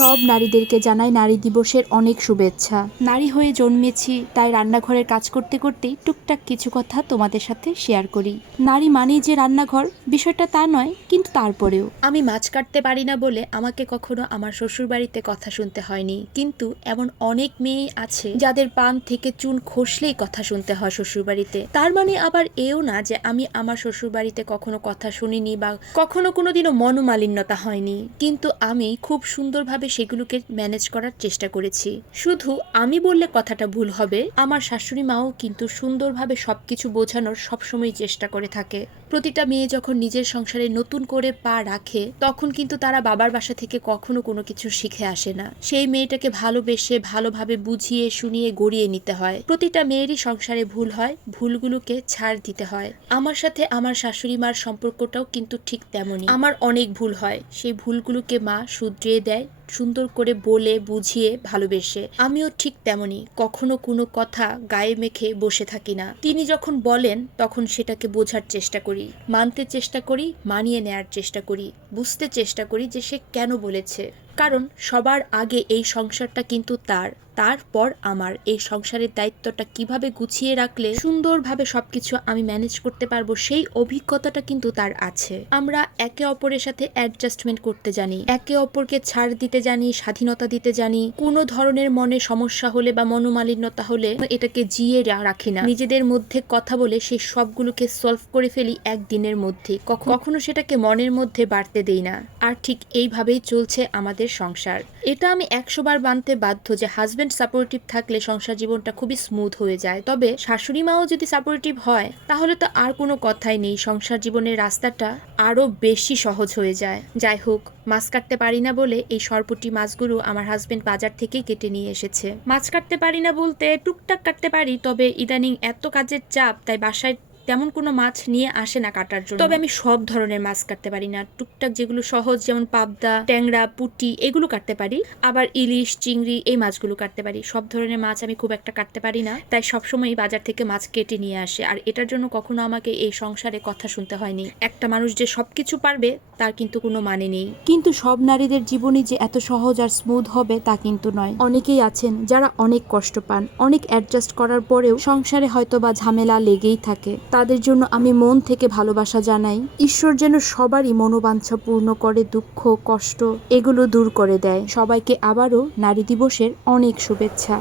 সব নারীদেরকে জানাই নারী দিবসের অনেক শুভেচ্ছা। নারী হয়ে জন্মেছি, তাই রান্নাঘরের কাজ করতে করতেই টুকটাক কিছু কথা তোমাদের সাথে শেয়ার করি। নারী মানেই যে রান্নাঘর, বিষয়টা তা নয়, কিন্তু তারপরেও আমি মাছ কাটতে পারি না বলে আমাকে কখনো আমার শ্বশুরবাড়িতে কথা শুনতে হয়নি, কিন্তু এমন অনেক মেয়ে আছে যাদের পান থেকে চুন খসলেই কথা শুনতে হয় শ্বশুরবাড়িতে। তার মানে আবার এও না যে আমি আমার শ্বশুরবাড়িতে কখনো কথা শুনিনি বা কখনো কোনোদিনও মনোমালিন্যতা হয়নি, কিন্তু আমি খুব সুন্দরভাবে সেগুলোকে ম্যানেজ করার চেষ্টা করেছি। শুধু আমি বললে কথাটা ভুল হবে, আমার শাশুড়ি মাও কিন্তু সুন্দরভাবে সবকিছু বোঝানোর সবসময় চেষ্টা করে থাকে। প্রতিটা মেয়ে যখন নিজের সংসারে নতুন করে পা রাখে, তখন কিন্তু তারা বাবার বাসা থেকে কখনো কোনো কিছু শিখে আসে না। সেই মেয়েটাকে ভালোবেসে ভালোভাবে বুঝিয়ে শুনিয়ে গড়িয়ে নিতে হয়। প্রতিটা মেয়েরই সংসারে ভুল হয়, ভুলগুলোকে ছাড় দিতে হয়। আমার সাথে আমার শাশুড়ি মার সম্পর্কটাও কিন্তু ঠিক তেমনই। আমার অনেক ভুল হয়, সেই ভুলগুলোকে মা শুধরিয়ে দেয়, সুন্দর করে বলে বুঝিয়ে ভালোবেসে। আমিও ঠিক তেমনই, কখনো কোনো কথা গায়ে মেখে বসে থাকি না। তিনি যখন বলেন তখন সেটাকে বোঝার চেষ্টা করি, মানতে চেষ্টা করি, মানিয়ে নেয়ার চেষ্টা করি, বুঝতে চেষ্টা করি যে সে কেন বলেছে। কারণ সবার আগে এই সংসারটা কিন্তু তারপর আমার। এই সংসারের দায়িত্বটা কিভাবে গুছিয়ে রাখলে সুন্দরভাবে সবকিছু আমি ম্যানেজ করতে পারবো, সেই অভিজ্ঞতাটা কিন্তু তার আছে। আমরা একে অপরের সাথে অ্যাডজাস্টমেন্ট করতে জানি, একে অপরকে ছাড় দিতে জানি, স্বাধীনতা দিতে জানি। কোনো ধরনের মনে সমস্যা হলে বা মনোমালিন্যতা হলে এটাকে জিয়ে রাখি না, নিজেদের মধ্যে কথা বলে সেই সবগুলোকে সলভ করে ফেলি একদিনের মধ্যে। কখনো সেটাকে মনের মধ্যে বাড়তে দেই না। আর ঠিক এইভাবেই চলছে আমাদের সংসার। এটা আমি 100 বার মানতে বাধ্য যে হাজবেন্ড সাপোর্টিভ থাকলে সংসার জীবনটা খুবই স্মুথ হয়ে যায়। তবে শাশুড়ি মাও যদি সাপোর্টিভ হয় তাহলে তো আর কোনো কথাই নেই, সংসার জীবনের রাস্তাটা আরো বেশি সহজ হয়ে যায়। যাই হোক, মাছ কাটতে পারি না বলে এই সরপুঁটি মাছগুলো আমার হাজবেন্ড বাজার থেকেই কেটে নিয়ে এসেছে। মাছ কাটতে পারি না বলতে টুকটাক কাটতে পারি, তবে ইদানিং এত কাজের চাপ, তাই বাসায় তেমন কোনো মাছ নিয়ে আসে না কাটার জন্য। তবে আমি সব ধরনের মাছ কাটতে পারি না, টুকটাক যেগুলো সহজ, যেমন পাবদা, ট্যাংরা, পুঁটি, এগুলো কাটতে পারি। আবার ইলিশ, চিংড়ি, এই মাছগুলো কাটতে পারি। সব ধরনের মাছ আমি খুব একটা কাটতে পারি না, তাই সবসময় বাজার থেকে মাছ কেটে নিয়ে আসে। আর এটার জন্য কখনো আমাকে এই সংসারে কথা শুনতে হয়নি। একটা মানুষ যে সবকিছু পারবে তার কিন্তু কোনো মানে নেই। কিন্তু সব নারীদের জীবনই যে এত সহজ আর স্মুথ হবে তা কিন্তু নয়। অনেকেই আছেন যারা অনেক কষ্ট পান, অনেক অ্যাডজাস্ট করার পরেও সংসারে হয়তো বা ঝামেলা লেগেই থাকে। তাদের জন্য আমি মন থেকে ভালোবাসা জানাই। ঈশ্বর যেন সবারই মনোবাঞ্ছা পূর্ণ করে, দুঃখ কষ্ট এগুলো দূর করে দেয়। সবাইকে আবারও নারী দিবসের অনেক শুভেচ্ছা।